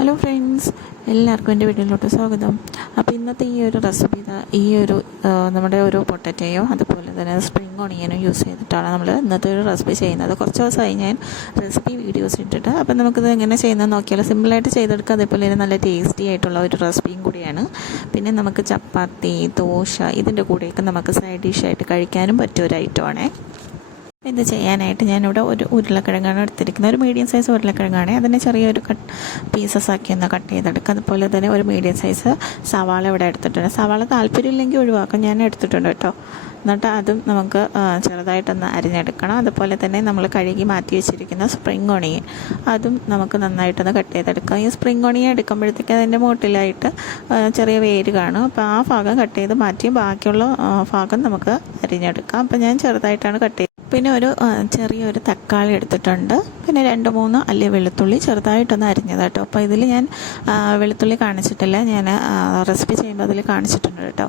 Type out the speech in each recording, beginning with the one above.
Hello friends, എല്ലാവർക്കും എൻ്റെ വീട്ടിലോട്ട് സ്വാഗതം. അപ്പോൾ ഇന്നത്തെ ഈ ഒരു റെസിപ്പി നമ്മുടെ ഒരു പൊട്ടറ്റയോ അതുപോലെ തന്നെ സ്പ്രിംഗ് ഓണിയനും യൂസ് ചെയ്തിട്ടാണ് നമ്മൾ ഇന്നത്തെ ഒരു റെസിപ്പി ചെയ്യുന്നത്. കുറച്ച് ദിവസമായി ഞാൻ റെസിപ്പി വീഡിയോസ് ഇട്ടിട്ട്. അപ്പോൾ നമുക്കിത് എങ്ങനെ ചെയ്യുന്നത് നോക്കിയാൽ സിമ്പിളായിട്ട് ചെയ്തെടുക്കുക. അതേപോലെ തന്നെ നല്ല ടേസ്റ്റി ആയിട്ടുള്ള ഒരു റെസിപ്പിയും കൂടിയാണ്. പിന്നെ നമുക്ക് ചപ്പാത്തി, ദോശ ഇതിൻ്റെ കൂടെയൊക്കെ നമുക്ക് സൈഡ് ഡിഷായിട്ട് കഴിക്കാനും പറ്റിയ ഒരു ഐറ്റമാണേ. ഇത് ചെയ്യാനായിട്ട് ഞാനിവിടെ ഒരു ഉരുളക്കിഴങ്ങാണ് എടുത്തിരിക്കുന്നത്. ഒരു മീഡിയം സൈസ് ഉരുളക്കിഴങ്ങാണ്. അതിനെ ചെറിയൊരു പീസസ് ആക്കി ഒന്ന് കട്ട് ചെയ്തെടുക്കുക. അതുപോലെ തന്നെ ഒരു മീഡിയം സൈസ് സവാള ഇവിടെ എടുത്തിട്ടുണ്ട്. സവാള താല്പര്യമില്ലെങ്കിൽ ഒഴിവാക്കാം, ഞാൻ എടുത്തിട്ടുണ്ട് കേട്ടോ. എന്നിട്ട് അതും നമുക്ക് ചെറുതായിട്ടൊന്ന് അരിഞ്ഞെടുക്കണം. അതുപോലെ തന്നെ നമ്മൾ കഴുകി മാറ്റി വെച്ചിരിക്കുന്ന സ്പ്രിംഗ് ഓണിയൻ അതും നമുക്ക് നന്നായിട്ടൊന്ന് കട്ട് ചെയ്തെടുക്കാം. ഈ സ്പ്രിംഗ് ഓണിയൻ എടുക്കുമ്പോഴത്തേക്ക് അതിൻ്റെ മൂട്ടിലായിട്ട് ചെറിയ വേര് കാണും. അപ്പോൾ ആ ഭാഗം കട്ട് ചെയ്ത് മാറ്റി ബാക്കിയുള്ള ഭാഗം നമുക്ക് അരിഞ്ഞെടുക്കാം. അപ്പോൾ ഞാൻ ചെറുതായിട്ടാണ് കട്ട് ചെയ്തത്. പിന്നെ ചെറിയൊരു തക്കാളി എടുത്തിട്ടുണ്ട്. പിന്നെ 2-3 അല്ലി വെളുത്തുള്ളി ചെറുതായിട്ടൊന്ന് അരിഞ്ഞത് കേട്ടോ. അപ്പോൾ ഇതിൽ ഞാൻ വെളുത്തുള്ളി കാണിച്ചിട്ടില്ല, ഞാൻ റെസിപ്പി ചെയ്യുമ്പോൾ അതിൽ കാണിച്ചിട്ടുണ്ട് കേട്ടോ.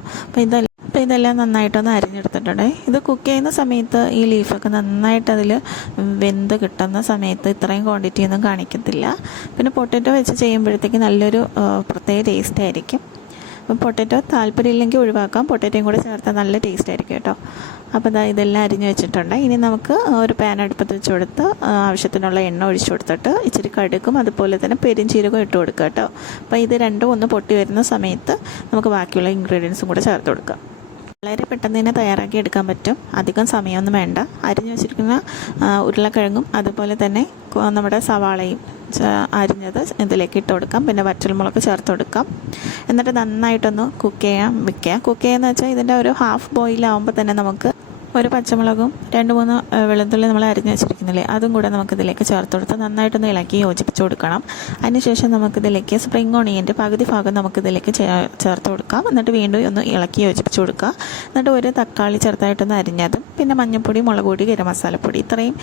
അപ്പോൾ ഇതെല്ലാം നന്നായിട്ടൊന്ന് അരിഞ്ഞെടുത്തിട്ടുണ്ട്. ഇത് കുക്ക് ചെയ്യുന്ന സമയത്ത് ഈ ലീഫൊക്കെ നന്നായിട്ട് അതിൽ വെന്ത് കിട്ടുന്ന സമയത്ത് ഇത്രയും ക്വാണ്ടിറ്റി ഒന്നും കാണിക്കത്തില്ല. പിന്നെ പൊട്ടറ്റോ വെച്ച് ചെയ്യുമ്പോഴത്തേക്ക് നല്ലൊരു പ്രത്യേക ടേസ്റ്റ് ആയിരിക്കും. അപ്പം പൊട്ടറ്റോ താല്പര്യമില്ലെങ്കിൽ ഒഴിവാക്കാം, പൊട്ടറ്റോയും കൂടെ ചേർത്താൽ നല്ല ടേസ്റ്റ് ആയിരിക്കും കേട്ടോ. അപ്പോൾ ഇതെല്ലാം അരിഞ്ഞ് വെച്ചിട്ടുണ്ട്. ഇനി നമുക്ക് ഒരു പാൻ അടുപ്പത്ത് വെച്ച് കൊടുത്ത് ആവശ്യത്തിനുള്ള എണ്ണ ഒഴിച്ചു കൊടുത്തിട്ട് ഇച്ചിരി കടുകും അതുപോലെ തന്നെ പെരുംജീരകം ഇട്ട് കൊടുക്കുക കേട്ടോ. അപ്പോൾ ഇത് രണ്ടും ഒന്ന് പൊട്ടി വരുന്ന സമയത്ത് നമുക്ക് ബാക്കിയുള്ള ഇൻഗ്രീഡിയൻസും കൂടെ ചേർത്ത് കൊടുക്കുക. വളരെ പെട്ടെന്ന് തന്നെ തയ്യാറാക്കി എടുക്കാൻ പറ്റും, അധികം സമയമൊന്നും വേണ്ട. അരിഞ്ഞു വെച്ചിരിക്കുന്ന ഉരുളക്കിഴങ്ങും അതുപോലെ തന്നെ നമ്മുടെ സവാളയും അരിഞ്ഞത് ഇതിലേക്ക് ഇട്ട് കൊടുക്കാം. പിന്നെ വറ്റൽമുളക് ചേർത്ത് കൊടുക്കാം. എന്നിട്ട് നന്നായിട്ടൊന്ന് കുക്ക് ചെയ്യാൻ വെക്കുക. കുക്ക് ചെയ്യുക വെച്ചാൽ ഇതിൻ്റെ ഒരു ഹാഫ് ബോയിലാവുമ്പോൾ തന്നെ നമുക്ക് ഒരു പച്ചമുളകും 2-3 വെളുത്തുള്ളി നമ്മൾ അരിഞ്ഞ് വെച്ചിരിക്കുന്നില്ലേ അതും കൂടെ നമുക്കിതിലേക്ക് ചേർത്ത് കൊടുത്ത് നന്നായിട്ടൊന്ന് ഇളക്കി യോജിപ്പിച്ച് കൊടുക്കണം. അതിനുശേഷം നമുക്കിതിലേക്ക് സ്പ്രിംഗ് ഓണിയൻ്റെ പകുതി ഭാഗം നമുക്കിതിലേക്ക് ചേർത്ത് കൊടുക്കാം. എന്നിട്ട് വീണ്ടും ഒന്ന് ഇളക്കി യോജിപ്പിച്ച് കൊടുക്കുക. എന്നിട്ട് ഒരു തക്കാളി ചെറുതായിട്ടൊന്ന് അരിഞ്ഞതും പിന്നെ മഞ്ഞൾപ്പൊടി, മുളക് പൊടി, ഗരം മസാലപ്പൊടി ഇത്രയും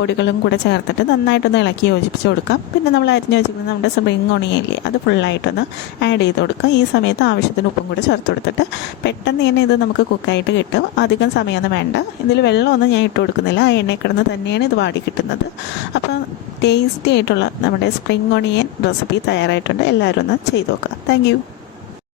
പൊടികളും കൂടെ ചേർത്തിട്ട് നന്നായിട്ടൊന്ന് ഇളക്കി യോജിപ്പിച്ച് കൊടുക്കാം. പിന്നെ നമ്മൾ അരിഞ്ഞ് വെച്ചിരിക്കുന്ന നമ്മുടെ സ്പ്രിംഗ് ഓണിയനില്ലേ അത് ഫുള്ളായിട്ടൊന്ന് ആഡ് ചെയ്ത് കൊടുക്കുക. ഈ സമയത്ത് ആവശ്യത്തിന് ഉപ്പും കൂടെ ചേർത്ത് കൊടുത്തിട്ട് പെട്ടെന്ന് തന്നെ ഇത് നമുക്ക് കുക്കായിട്ട് കിട്ടും, അധികം സമയമൊന്നും വേണ്ട. ഇതിൽ വെള്ളമൊന്നും ഞാൻ ഇട്ട് കൊടുക്കുന്നില്ല, ആ എണ്ണയിൽ കിടന്ന് തന്നെയാണ് ഇത് വാടി കിട്ടുന്നത്. അപ്പം ടേസ്റ്റി ആയിട്ടുള്ള നമ്മുടെ സ്പ്രിംഗ് ഓണിയൻ റെസിപ്പി തയ്യാറായിട്ടുണ്ട്. എല്ലാവരും ഒന്ന് ചെയ്ത് നോക്കുക. താങ്ക്